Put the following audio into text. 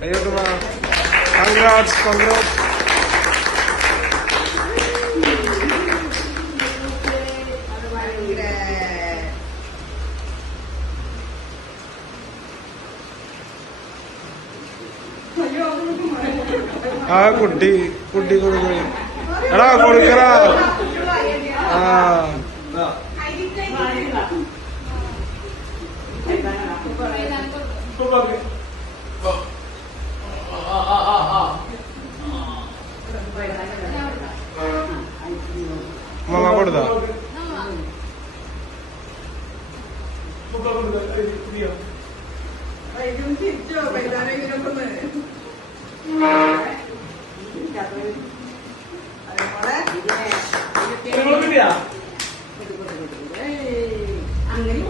കയ്യോട്ട് വാ. Congrats, congrats. ആ കുട്ടി കുട്ടി കൊടുക്ക. എടാ കൊടുക്കറ. ആ മമ്മ കൊടുത്താ. അങ്ങനെ